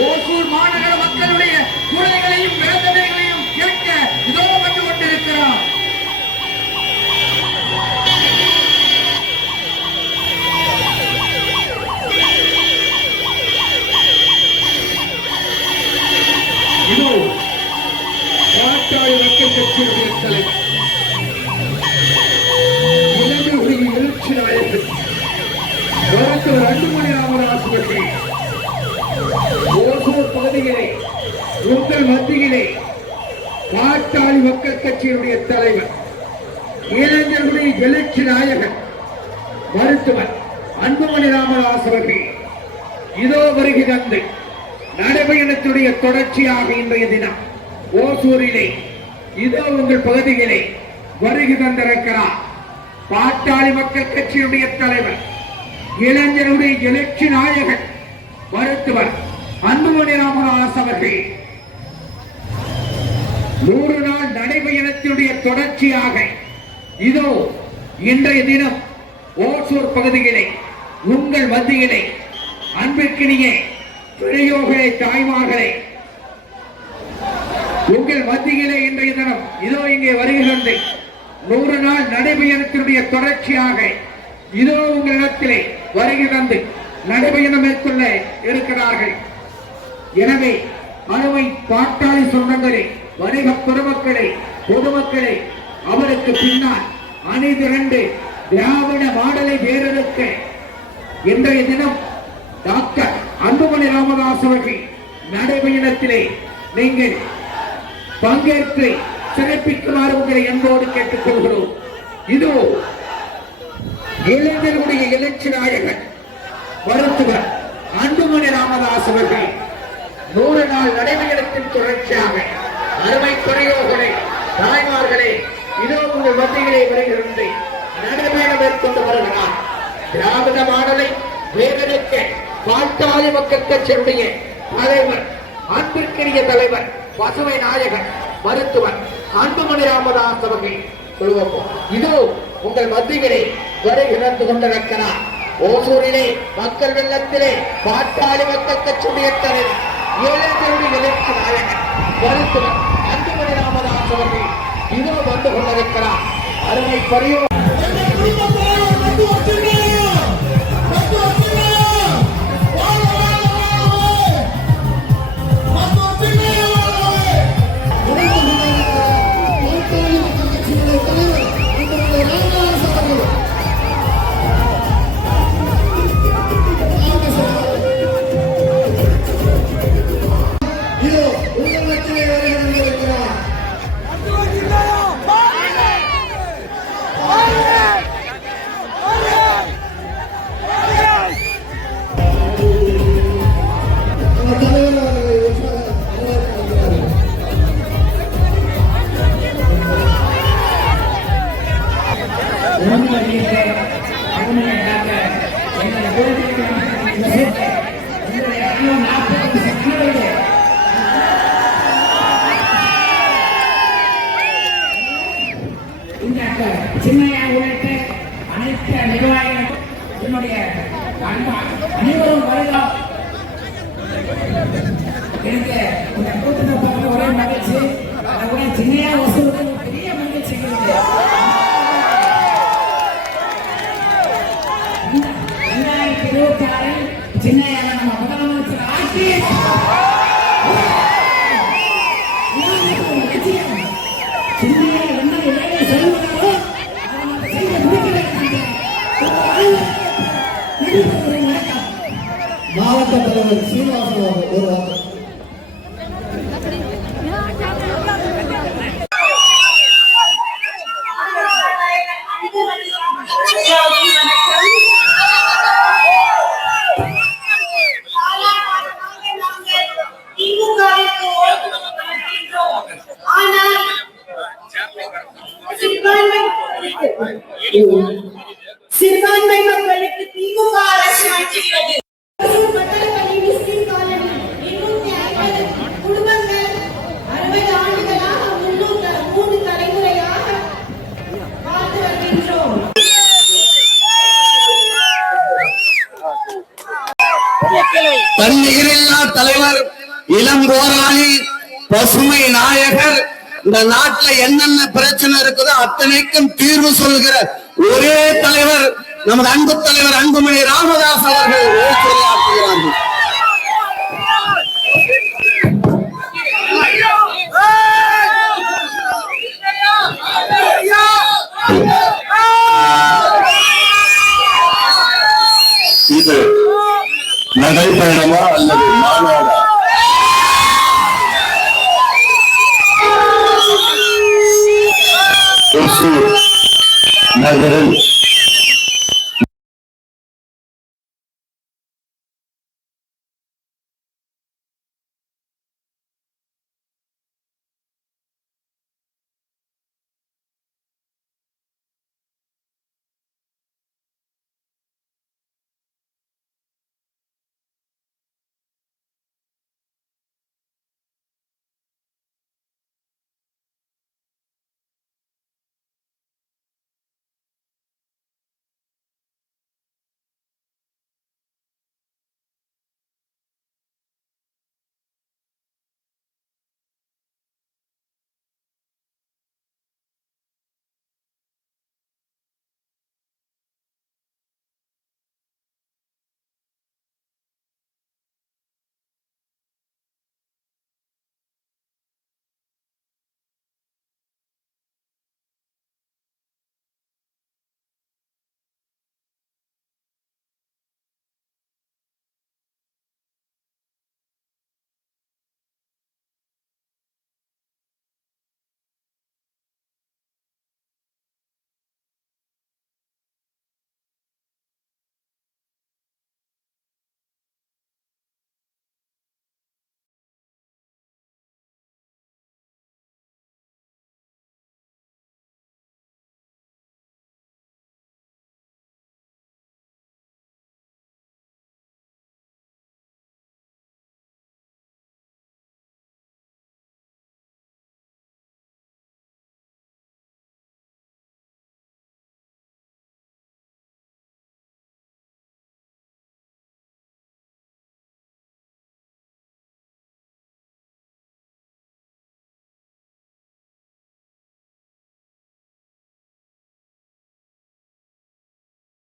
ஓசூர் மாநகர மக்களுடைய குறைகளையும் விளக்க மத்தியிலே பாட்டாளி மக்கள் கட்சியினுடைய தலைவர் இளைஞர்களுடைய எழுச்சி நாயகன் மருத்துவர் அன்புமணி ராமதாஸ் அவர்கள் இதோ வருகிதந்தை நடைபயணத்துடைய தொடர்ச்சியாக இன்றைய தினம் ஓசூரிலே இதோ உங்கள் பகுதியிலே வருகை தந்திருக்கிறார் பாட்டாளி மக்கள் கட்சியுடைய தலைவர் இளைஞருடைய எழுச்சி நாயகன் மருத்துவர் அன்புமணி ராமதாஸ் அவர்கள். நூறு நாள் நடைபயணத்தினுடைய தொடர்ச்சியாக இதோ இன்றைய தினம் ஓசூர் பகுதியிலே உங்கள் மத்தியிலே அன்பிற்கினிய பெரியோர்களே தாய்மார்களே. உங்கள் மத்தியிலே இன்றைய தினம் இதோ இங்கே வருகிறது நூறு நாள் நடைபயணத்தினுடைய தொடர்ச்சியாக இதோ உங்களிடத்திலே வருகை நடைபயணம் மேற்கொள்ள இருக்கிறார்கள். எனவே அருமை பாட்டாளி சொந்தங்களே வணிக பெருமக்களை பொதுமக்களை அவருக்கு பின்னால் அணிதிரண்டு திராவிட மாடலை வேறெடுக்க இன்றைய தினம் டாக்டர் அன்புமணி ராமதாஸ் அவர்கள் நடைபயணத்திலே நீங்கள் பங்கேற்று சிறப்பிக்குமாறு உங்களை என்போடு கேட்டுக்கொள்கிறோம். இதோ இளைஞர்களுடைய எழுச்சி நாயகன் மருத்துவர் அன்புமணி ராமதாஸ் அவர்கள் நூறு நாள் நடைபயணத்தின் தொடர்ச்சியாக அருமை துறையோர்களே தாய்மார்களே இதோ உங்கள் மத்தியிலே வருகிறது நடைபயணம் மேற்கொண்டு வருகிறார். திராவிட மாடலை வேதனைக்க பாட்டாளி மக்கள் கட்சியுடைய தலைவர் அன்பிற்கிரிய தலைவர் பசுமை நாயகர் மருத்துவர் அன்புமணி ராமதாஸ் அவர்கள் சொல்வோம் இதோ உங்கள் மத்தியிலே வரை இழந்து கொண்டிருக்கிறார். ஓசூரிலே மக்கள் வெள்ளத்திலே பாட்டாளி மக்கள் கட்சியுடைய தலைவர் இளைஞருடைய எழுச்சி நாயகன் மருத்துவர் அவர்கள் இதோ வந்து கொண்டிருக்கிறார். அருமை பரியோ சின்னையா உள்ளிட்ட அனைத்து நிர்வாகிகள் என்னுடைய அன்பா அனைவரும் வருகிறோம் எனக்கு இந்த கூட்டத்தை பார்க்க ஒரே மகிழ்ச்சி. அதை கூட சின்னையா மாவட்ட தலைவர் சீனிவாசன் ஒரு வாக்கு வார்த்தை சிறுபான்மை மக்களுக்கு திமுக அரசு அளிக்கிறது பட்டளப்பள்ளி தன்னிகரில்லா தலைவர் இளம் போராளி பசுமை நாயகர் இந்த நாட்டுல என்னென்ன பிரச்சனை இருக்குதோ அத்தனைக்கும் தீர்வு சொல்கிற ஒரே தலைவர் நமது அன்பு தலைவர் அன்புமணி ராமதாஸ் அவர்கள் உரையாற்றுகிறார்கள் இது நடைபயணமா அல்லது மாநாடா you. நகரில்